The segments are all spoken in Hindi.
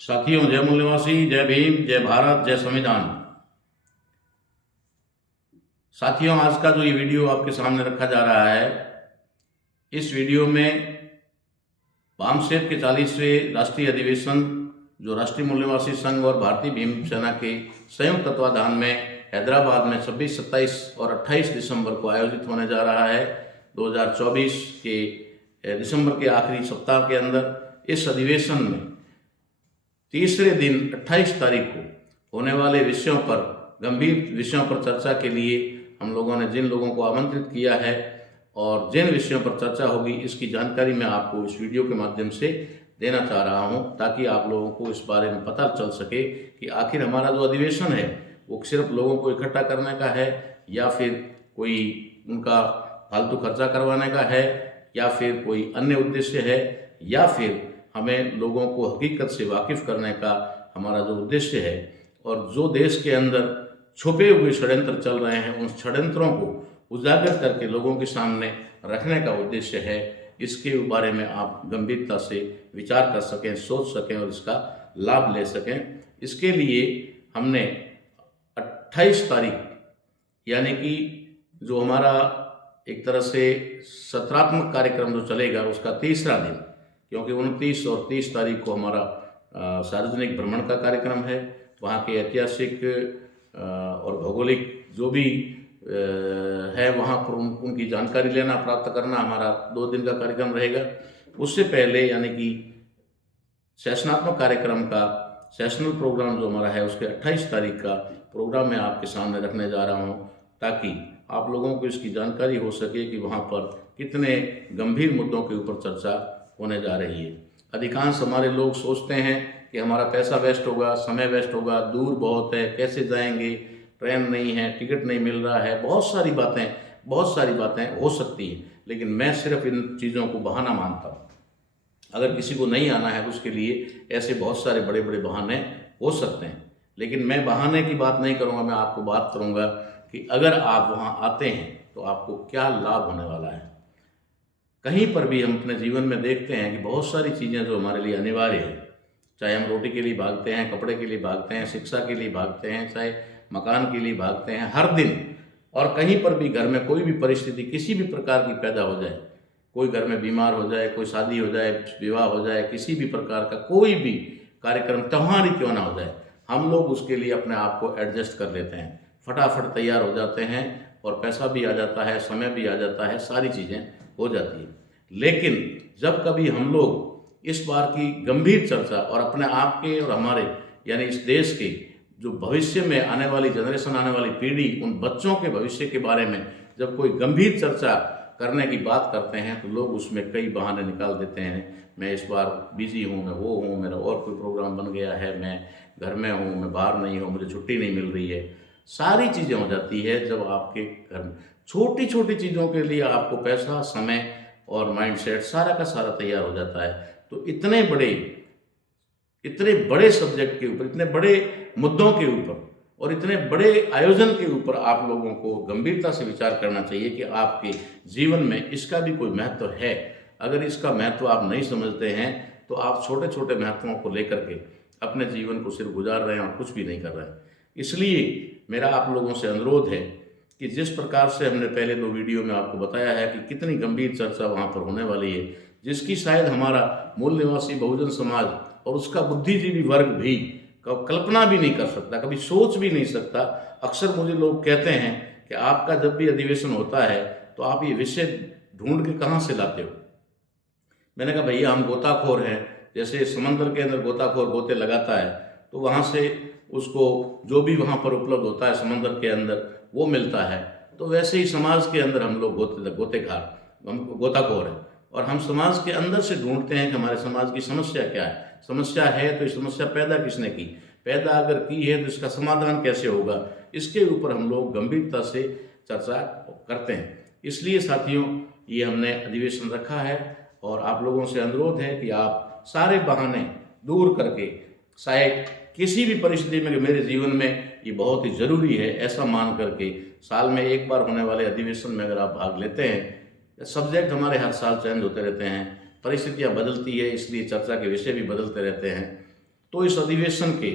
साथियों, जय मूल निवासी, जय भीम, जय भारत, जय संविधान। साथियों, आज का जो ये वीडियो आपके सामने रखा जा रहा है, इस वीडियो में वामसेप के 40वें राष्ट्रीय अधिवेशन जो राष्ट्रीय मूल निवासी संघ और भारतीय भीम सेना के संयुक्त तत्वाधान में हैदराबाद में 26, 27 और 28 दिसंबर को आयोजित होने जा रहा है। 2024 के दिसंबर के आखिरी सप्ताह के अंदर इस अधिवेशन में तीसरे दिन 28 तारीख को होने वाले विषयों पर, गंभीर विषयों पर चर्चा के लिए हम लोगों ने जिन लोगों को आमंत्रित किया है और जिन विषयों पर चर्चा होगी, इसकी जानकारी मैं आपको इस वीडियो के माध्यम से देना चाह रहा हूं, ताकि आप लोगों को इस बारे में पता चल सके कि आखिर हमारा जो अधिवेशन है वो सिर्फ लोगों को इकट्ठा करने का है, या फिर कोई उनका फालतू खर्चा करवाने का है, या फिर कोई अन्य उद्देश्य है, या फिर हमें लोगों को हकीकत से वाकिफ़ करने का हमारा जो उद्देश्य है, और जो देश के अंदर छुपे हुए षड्यंत्र चल रहे हैं उन षड्यंत्रों को उजागर करके लोगों के सामने रखने का उद्देश्य है। इसके बारे में आप गंभीरता से विचार कर सकें, सोच सकें और इसका लाभ ले सकें। इसके लिए हमने 28 तारीख यानी कि जो हमारा एक तरह से सत्रात्मक कार्यक्रम जो चलेगा उसका तीसरा दिन, क्योंकि 29 और 30 तारीख को हमारा सार्वजनिक भ्रमण का कार्यक्रम है। वहाँ के ऐतिहासिक और भौगोलिक जो भी है वहाँ पर उनकी जानकारी लेना, प्राप्त करना हमारा 2 दिन का कार्यक्रम रहेगा। उससे पहले यानी कि सेशनात्मक कार्यक्रम का सेशनल प्रोग्राम जो हमारा है उसके 28 तारीख का प्रोग्राम मैं आपके सामने रखने जा रहा हूँ, ताकि आप लोगों को इसकी जानकारी हो सके कि वहाँ पर कितने गंभीर मुद्दों के ऊपर चर्चा होने जा रही है। अधिकांश हमारे लोग सोचते हैं कि हमारा पैसा वेस्ट होगा, समय वेस्ट होगा, दूर बहुत है, कैसे जाएंगे, ट्रेन नहीं है, टिकट नहीं मिल रहा है, बहुत सारी बातें हो सकती हैं, लेकिन मैं सिर्फ इन चीज़ों को बहाना मानता हूँ। अगर किसी को नहीं आना है तो उसके लिए ऐसे बहुत सारे बड़े बड़े बहाने हो सकते हैं, लेकिन मैं बहाने की बात नहीं करूँगा। मैं आपको बात करूँगा कि अगर आप वहाँ आते हैं तो आपको क्या लाभ होने वाला है। कहीं पर भी हम अपने जीवन में देखते हैं कि बहुत सारी चीज़ें जो हमारे लिए अनिवार्य है, चाहे हम रोटी के लिए भागते हैं, कपड़े के लिए भागते हैं, शिक्षा के लिए भागते हैं, चाहे मकान के लिए भागते हैं, हर दिन और कहीं पर भी घर में कोई भी परिस्थिति किसी भी प्रकार की पैदा हो जाए, कोई घर में बीमार हो जाए, कोई शादी हो जाए, विवाह हो जाए, किसी भी प्रकार का कोई भी कार्यक्रम त्यौहार ही क्यों ना हो जाए, हम लोग उसके लिए अपने आप को एडजस्ट कर लेते हैं, फटाफट तैयार हो जाते हैं और पैसा भी आ जाता है, समय भी आ जाता है, सारी चीज़ें हो जाती है। लेकिन जब कभी हम लोग इस बार की गंभीर चर्चा और अपने आप के और हमारे यानी इस देश के जो भविष्य में आने वाली जनरेशन, आने वाली पीढ़ी, उन बच्चों के भविष्य के बारे में जब कोई गंभीर चर्चा करने की बात करते हैं तो लोग उसमें कई बहाने निकाल देते हैं। मैं इस बार बिजी हूँ, मैं वो हूँ, मेरा और कोई प्रोग्राम बन गया है, मैं घर में हूँ, मैं बाहर नहीं हूँ, मुझे छुट्टी नहीं मिल रही है। सारी चीज़ें हो जाती है जब आपके घर में छोटी छोटी चीज़ों के लिए आपको पैसा, समय और माइंडसेट सारा का सारा तैयार हो जाता है। तो इतने बड़े सब्जेक्ट के ऊपर, इतने बड़े मुद्दों के ऊपर और इतने बड़े आयोजन के ऊपर आप लोगों को गंभीरता से विचार करना चाहिए कि आपके जीवन में इसका भी कोई महत्व है। अगर इसका महत्व आप नहीं समझते हैं तो आप छोटे छोटे महत्वों को लेकर के अपने जीवन को सिर्फ गुजार रहे हैं और कुछ भी नहीं कर रहे हैं। इसलिए मेरा आप लोगों से अनुरोध है कि जिस प्रकार से हमने पहले 2 वीडियो में आपको बताया है कि कितनी गंभीर चर्चा वहाँ पर होने वाली है, जिसकी शायद हमारा मूल निवासी बहुजन समाज और उसका बुद्धिजीवी वर्ग भी कल्पना भी नहीं कर सकता, कभी सोच भी नहीं सकता। अक्सर मुझे लोग कहते हैं कि आपका जब भी अधिवेशन होता है तो आप ये विषय ढूंढ के कहाँ से लाते हो। मैंने कहा भैया, हम गोताखोर हैं, जैसे समंदर के अंदर गोताखोर गोते लगाता है तो वहाँ से उसको जो भी वहाँ पर उपलब्ध होता है समंदर के अंदर वो मिलता है, तो वैसे ही समाज के अंदर हम लोग गोतेखार, हम गोताखोर हैं और हम समाज के अंदर से ढूंढते हैं कि हमारे समाज की समस्या क्या है। समस्या है तो ये समस्या पैदा किसने की, पैदा अगर की है तो इसका समाधान कैसे होगा, इसके ऊपर हम लोग गंभीरता से चर्चा करते हैं। इसलिए साथियों, ये हमने अधिवेशन रखा है और आप लोगों से अनुरोध है कि आप सारे बहाने दूर करके, शायद किसी भी परिस्थिति में कि मेरे जीवन में ये बहुत ही ज़रूरी है ऐसा मान करके, साल में एक बार होने वाले अधिवेशन में अगर आप भाग लेते हैं। सब्जेक्ट हमारे हर साल चेंज होते रहते हैं, परिस्थितियाँ बदलती है, इसलिए चर्चा के विषय भी बदलते रहते हैं। तो इस अधिवेशन के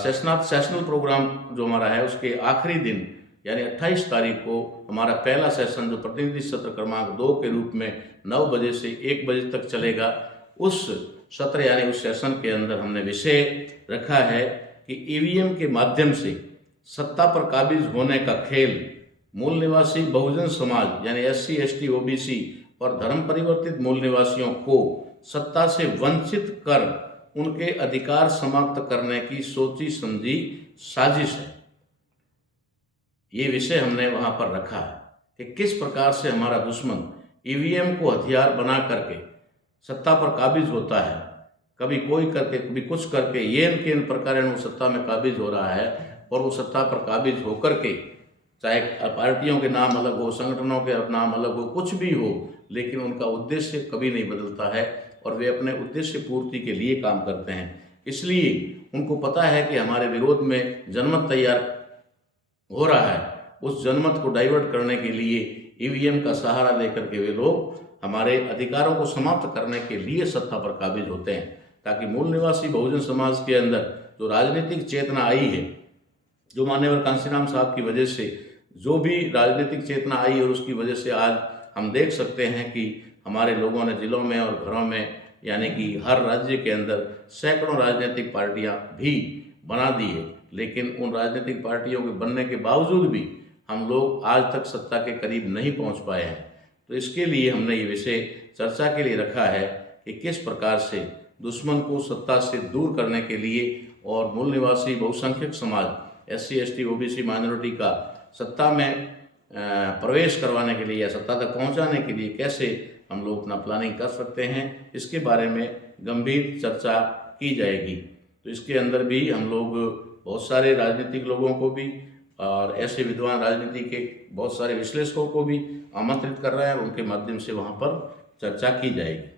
सेशनल प्रोग्राम जो हमारा है उसके आखिरी दिन यानी 28 तारीख को हमारा पहला सेशन जो प्रतिनिधि सत्र क्रमांक 2 के रूप में 9 बजे से 1 बजे तक चलेगा, उस सत्र यानी उस सेशन के अंदर हमने विषय रखा है कि ईवीएम के माध्यम से सत्ता पर काबिज होने का खेल मूल निवासी बहुजन समाज यानी SC ST OBC और धर्म परिवर्तित मूल निवासियों को सत्ता से वंचित कर उनके अधिकार समाप्त करने की सोची समझी साजिश है। ये विषय हमने वहां पर रखा है कि किस प्रकार से हमारा दुश्मन ईवीएम को हथियार बना करके सत्ता पर काबिज होता है, कभी कोई करके कभी कुछ करके येन केन प्रकार वो सत्ता में काबिज हो रहा है। और वो सत्ता पर काबिज होकर के चाहे पार्टियों के नाम अलग हो, संगठनों के नाम अलग हो, कुछ भी हो, लेकिन उनका उद्देश्य कभी नहीं बदलता है और वे अपने उद्देश्य पूर्ति के लिए काम करते हैं। इसलिए उनको पता है कि हमारे विरोध में जनमत तैयार हो रहा है, उस जनमत को डाइवर्ट करने के लिए ईवीएम का सहारा लेकर के वे लोग हमारे अधिकारों को समाप्त करने के लिए सत्ता पर काबिज होते हैं, ताकि मूल निवासी बहुजन समाज के अंदर जो राजनीतिक चेतना आई है, जो मान्यवर कांशीराम साहब की वजह से जो भी राजनीतिक चेतना आई और उसकी वजह से आज हम देख सकते हैं कि हमारे लोगों ने जिलों में और घरों में यानी कि हर राज्य के अंदर सैकड़ों राजनीतिक पार्टियां भी बना दी है। लेकिन उन राजनीतिक पार्टियों के बनने के बावजूद भी हम लोग आज तक सत्ता के करीब नहीं पहुंच पाए हैं। तो इसके लिए हमने ये विषय चर्चा के लिए रखा है कि किस प्रकार से दुश्मन को सत्ता से दूर करने के लिए और मूल निवासी बहुसंख्यक समाज SC ST OBC माइनॉरिटी का सत्ता में प्रवेश करवाने के लिए या सत्ता तक पहुंचाने के लिए कैसे हम लोग अपना प्लानिंग कर सकते हैं, इसके बारे में गंभीर चर्चा की जाएगी। तो इसके अंदर भी हम लोग बहुत सारे राजनीतिक लोगों को भी और ऐसे विद्वान राजनीति के बहुत सारे विश्लेषकों को भी आमंत्रित कर रहे हैं और उनके माध्यम से वहाँ पर चर्चा की जाएगी।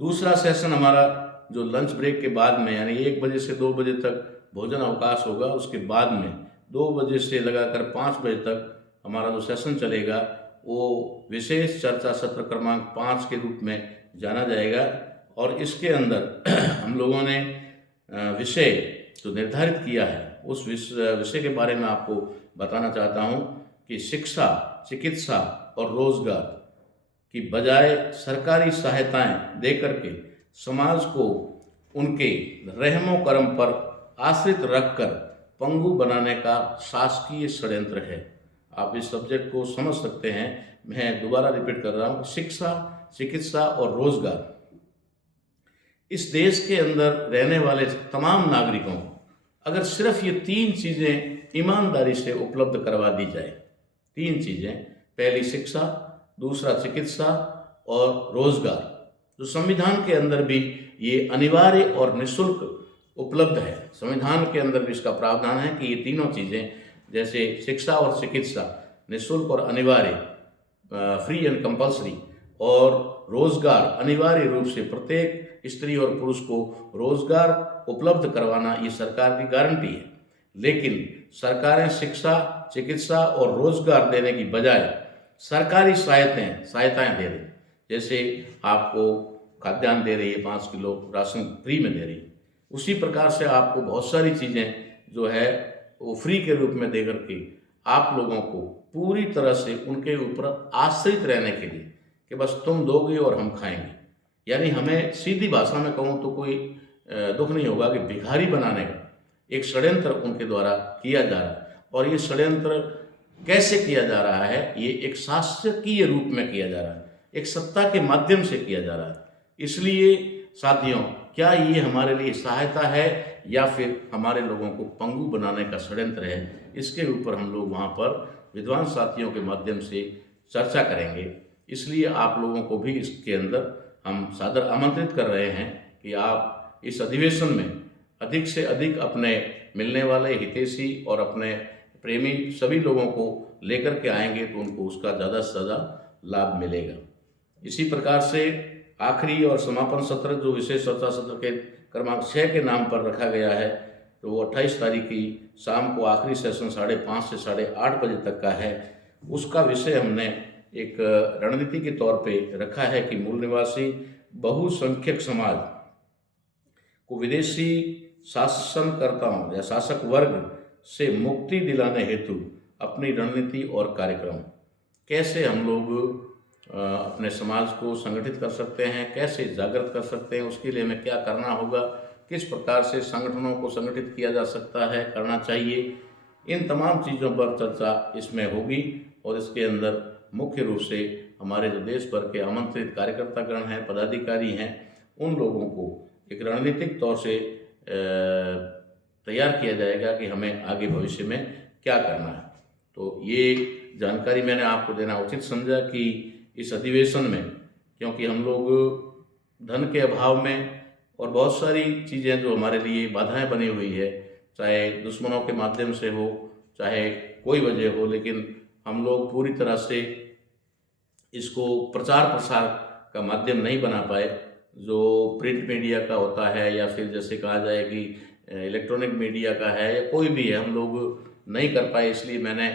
दूसरा सेशन हमारा जो लंच ब्रेक के बाद में यानी 1 बजे से 2 बजे तक भोजन अवकाश होगा, उसके बाद में 2 बजे से लगाकर 5 बजे तक हमारा जो सेशन चलेगा वो विशेष चर्चा सत्र क्रमांक 5 के रूप में जाना जाएगा। और इसके अंदर हम लोगों ने विषय जो निर्धारित किया है उस विषय के बारे में आपको बताना चाहता हूँ कि शिक्षा, चिकित्सा और रोजगार की बजाय सरकारी सहायताएं देकर के समाज को उनके रहमो कर्म पर आश्रित रखकर पंगु बनाने का शासकीय षड्यंत्र है। आप इस सब्जेक्ट को समझ सकते हैं। मैं दोबारा रिपीट कर रहा हूँ, शिक्षा, चिकित्सा और रोजगार इस देश के अंदर रहने वाले तमाम नागरिकों को अगर सिर्फ ये 3 चीज़ें ईमानदारी से उपलब्ध करवा दी जाए, 3 चीज़ें, पहली शिक्षा, दूसरा चिकित्सा और रोजगार, जो संविधान के अंदर भी ये अनिवार्य और निःशुल्क उपलब्ध है। संविधान के अंदर भी इसका प्रावधान है कि ये तीनों चीज़ें जैसे शिक्षा और चिकित्सा निःशुल्क और अनिवार्य, फ्री एंड कंपल्सरी, और रोजगार अनिवार्य रूप से प्रत्येक स्त्री और पुरुष को रोजगार उपलब्ध करवाना ये सरकार की गारंटी है। लेकिन सरकारें शिक्षा, चिकित्सा और रोजगार देने की बजाय सरकारी सहायताएं दे रही, जैसे आपको खाद्यान्न दे रही है, 5 किलो राशन फ्री में दे रही है, उसी प्रकार से आपको बहुत सारी चीज़ें जो है वो फ्री के रूप में दे करके आप लोगों को पूरी तरह से उनके ऊपर आश्रित रहने के लिए कि बस तुम दोगे और हम खाएंगे, यानी हमें सीधी भाषा में कहूँ तो कोई दुख नहीं होगा कि भिखारी बनाने का एक षड्यंत्र उनके द्वारा किया जा रहा है। और ये षड्यंत्र कैसे किया जा रहा है? ये एक शासकीय रूप में किया जा रहा है, एक सत्ता के माध्यम से किया जा रहा है। इसलिए साथियों, क्या ये हमारे लिए सहायता है या फिर हमारे लोगों को पंगु बनाने का षड्यंत्र है? इसके ऊपर हम लोग वहाँ पर विद्वान साथियों के माध्यम से चर्चा करेंगे। इसलिए आप लोगों को भी इसके अंदर हम सादर आमंत्रित कर रहे हैं कि आप इस अधिवेशन में अधिक से अधिक अपने मिलने वाले हितैषी और अपने प्रेमी सभी लोगों को लेकर के आएंगे तो उनको उसका ज़्यादा से ज़्यादा लाभ मिलेगा। इसी प्रकार से आखिरी और समापन सत्र जो विशेष चर्चा सत्र के क्रमांक 6 के नाम पर रखा गया है, तो वो 28 तारीख की शाम को आखिरी सेशन 5:30 से 8:30 बजे तक का है। उसका विषय हमने एक रणनीति के तौर पे रखा है कि मूल निवासी बहुसंख्यक समाज को विदेशी शासनकर्ताओं या शासक वर्ग से मुक्ति दिलाने हेतु अपनी रणनीति और कार्यक्रम, कैसे हम लोग अपने समाज को संगठित कर सकते हैं, कैसे जागृत कर सकते हैं, उसके लिए हमें क्या करना होगा, किस प्रकार से संगठनों को संगठित किया जा सकता है, करना चाहिए, इन तमाम चीज़ों पर चर्चा इसमें होगी। और इसके अंदर मुख्य रूप से हमारे जो देश भर के आमंत्रित कार्यकर्तागण हैं, पदाधिकारी हैं, उन लोगों को एक रणनीतिक तौर से तैयार किया जाएगा कि हमें आगे भविष्य में क्या करना है। तो ये जानकारी मैंने आपको देना उचित समझा कि इस अधिवेशन में, क्योंकि हम लोग धन के अभाव में और बहुत सारी चीज़ें जो हमारे लिए बाधाएं बनी हुई है, चाहे दुश्मनों के माध्यम से हो, चाहे कोई वजह हो, लेकिन हम लोग पूरी तरह से इसको प्रचार प्रसार का माध्यम नहीं बना पाए, जो प्रिंट मीडिया का होता है या फिर जैसे कहा जाए कि इलेक्ट्रॉनिक मीडिया का है या कोई भी है, हम लोग नहीं कर पाए। इसलिए मैंने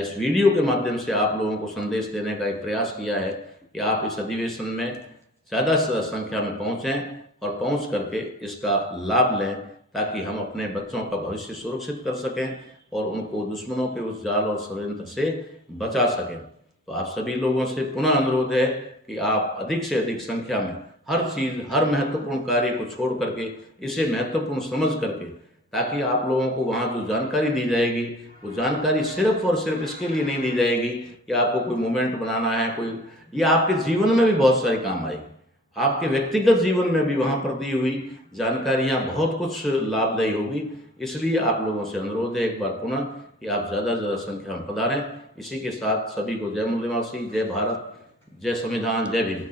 इस वीडियो के माध्यम से आप लोगों को संदेश देने का एक प्रयास किया है कि आप इस अधिवेशन में ज़्यादा से ज़्यादा संख्या में पहुँचें और पहुँच करके इसका लाभ लें, ताकि हम अपने बच्चों का भविष्य सुरक्षित कर सकें और उनको दुश्मनों के उस जाल और षड्यंत्र से बचा सकें। तो आप सभी लोगों से पुनः अनुरोध है कि आप अधिक से अधिक संख्या में हर चीज़, हर महत्वपूर्ण कार्य को छोड़ करके इसे महत्वपूर्ण समझ करके, ताकि आप लोगों को वहाँ जो जानकारी दी जाएगी वो जानकारी सिर्फ और सिर्फ इसके लिए नहीं दी जाएगी कि आपको कोई मूवमेंट बनाना है, कोई, ये आपके जीवन में भी बहुत सारे काम आएगी। आपके व्यक्तिगत जीवन में भी वहाँ पर दी हुई जानकारियाँ बहुत कुछ लाभदायी होगी। इसलिए आप लोगों से अनुरोध है एक बार पुनः कि आप ज़्यादा से ज़्यादा संख्या में पधारें। इसी के साथ सभी को जय मूल्यवासी, जय भारत, जय संविधान, जय भीम।